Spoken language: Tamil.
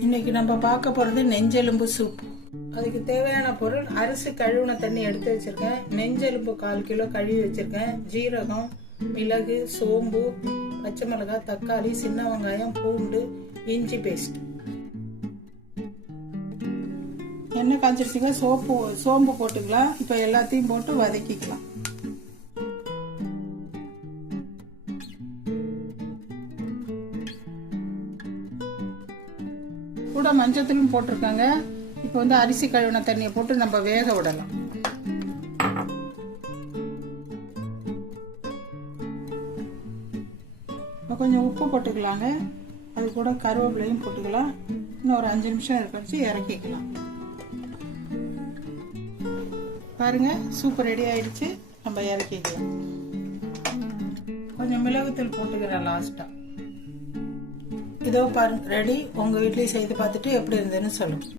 இன்னைக்கு நம்ம பார்க்க போகிறது நெஞ்செலும்பு சூப். அதுக்கு தேவையான பொருள்: அரிசி கழுவுன தண்ணி எடுத்து வச்சிருக்கேன், நெஞ்செலும்பு 1/4 கிலோ கழுவி வச்சிருக்கேன், ஜீரகம், மிளகு, சோம்பு, பச்சை மிளகாய், தக்காளி, சின்ன வெங்காயம், பூண்டு, இஞ்சி பேஸ்ட். எண்ணெய் காய்ச்சிருச்சுங்க, சோம்பு போட்டுக்கலாம். இப்போ எல்லாத்தையும் போட்டு வதக்கிக்கலாம். கூட மஞ்சத்தூளும் போட்டிருக்காங்க. இப்போ அரிசி கழுவின தண்ணியை போட்டு நம்ம வேக விடலாம். கொஞ்சம் உப்பு போட்டுக்கலாங்க. அது கூட கருவேப்பிலையும் போட்டுக்கலாம். இன்னும் ஒரு 5 நிமிஷம் கழிச்சு இறக்கிக்கலாம். பாருங்க, சூப்பர் ரெடி ஆயிடுச்சு. நம்ம இறக்கிக்கலாம். கொஞ்சம் மிளகுத்தூள் போட்டுக்கிறேன் லாஸ்டா. இதோ பாருங்க ரெடி. உங்க வீட்லயும் செய்து பார்த்துட்டு எப்படி இருந்ததுன்னு சொல்லுங்க.